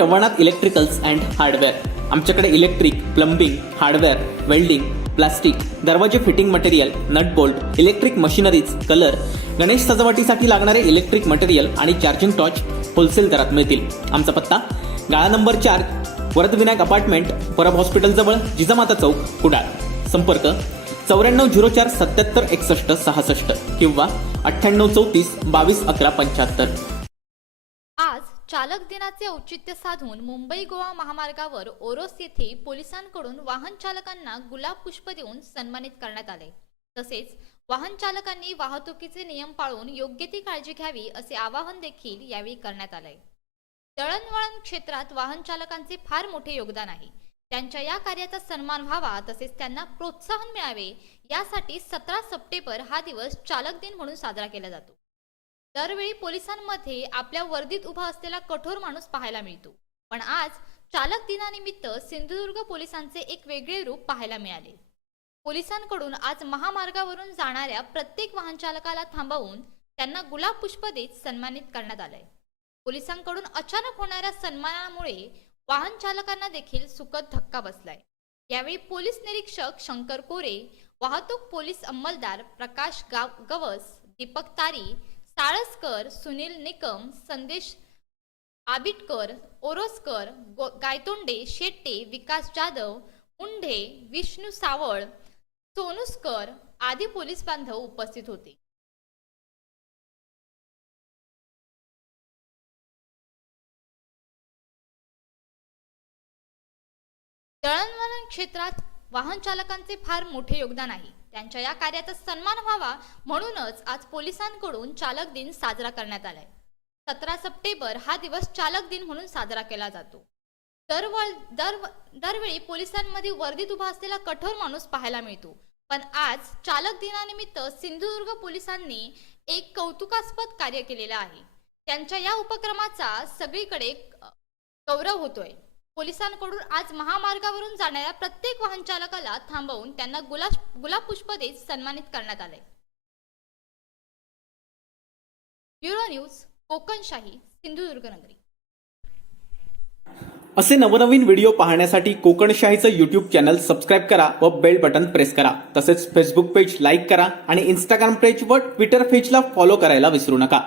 Ravnath electricals and hardware. आमच्याकडे electric, plumbing, hardware, welding, plastic, दरवाजे fitting material, nut bolt, electric machineries, colour, Ganesh सजावटीसाठी लागणारे electric material आणि charging torch wholesale दरात मिळतील. आमचा पत्ता गाळा number 4, Varadvinayak apartment, Parab hospital जवळ, जिजामाता चौक, कुडाळ. संपर्क 9404 77 61 66 किंवा 9834 22 11 75. आज चालक दिनाचे औचित्य साधून मुंबई गोवा महामार्गावर ओरोस येथे पोलिसांकडून वाहन चालकांना गुलाब पुष्प देऊन सन्मानित करण्यात आले. तसेच वाहन चालकांनी वाहतुकीचे नियम पाळून योग्य ती काळजी घ्यावी असे आवाहन देखील यावेळी करण्यात आले. दळणवळण क्षेत्रात वाहन चालकांचे फार मोठे योगदान आहे. त्यांच्या या कार्याचा सन्मान व्हावा तसेच त्यांना प्रोत्साहन मिळावे यासाठी 17 सप्टेंबर हा दिवस चालक दिन म्हणून साजरा केला जातो. दरवेळी पोलिसांमध्ये आपल्या वर्दीत उभा असलेला कठोर माणूस पाहायला मिळतो, पण आज चालक दिनानिमित्त सिंधुदुर्ग पोलिसांचे एक वेगळे रूप पाहायला मिळाले. पोलिसांकडून आज महामार्गावरून जाणाऱ्या प्रत्येक वाहन चालकाला थांबवून त्यांना गुलाब पुष्प देत सन्मानित करण्यात आले. पोलिसांकडून अचानक होणाऱ्या सन्मानामुळे वाहन चालकांना देखील सुखद धक्का बसलाय. यावेळी पोलीस निरीक्षक शंकर कोरे, वाहतूक पोलीस अंमलदार प्रकाश गवस, दीपक तारी, साळसकर, सुनील निकम, संदेश आबिटकर, ओरोसकर, गायतोंडे, शेट्टे, विकास जाधव, मुंढे, विष्णू सावळ, सोनुसकर आदी पोलीस बांधव उपस्थित होते. दळणवळण क्षेत्रात वाहन चालकांचे फार मोठे योगदान आहे. त्यांच्या या कार्याचा सन्मान व्हावा म्हणूनच आज पोलिसांकडून चालक दिन साजरा करण्यात आलाय. 17 सप्टेंबर हा दिवस चालक दिन म्हणून साजरा केला जातो. दरवेळी पोलिसांमध्ये वर्दीत उभा असलेला कठोर माणूस पाहायला मिळतो, पण आज चालक दिनानिमित्त सिंधुदुर्ग पोलिसांनी एक कौतुकास्पद कार्य केलेलं आहे. त्यांच्या या उपक्रमाचा सगळीकडे गौरव होतोय. पोलिसांकडून आज महामार्गावरून जाणाऱ्या प्रत्येक वाहन चालकाला थांबवून त्यांना गुलाब पुष्प देत सन्मानित करण्यात आले. ब्युरो न्यूज, कोकणशाही, सिंधुदुर्ग नगरी. असे नवनवीन व्हिडिओ पाहण्यासाठी कोकणशाहीचं यूट्यूब चॅनल सबस्क्राईब करा व बेल बटन प्रेस करा. तसेच फेसबुक पेज लाईक करा आणि इंस्टाग्राम पेज व ट्विटर पेजला फॉलो करायला विसरू नका.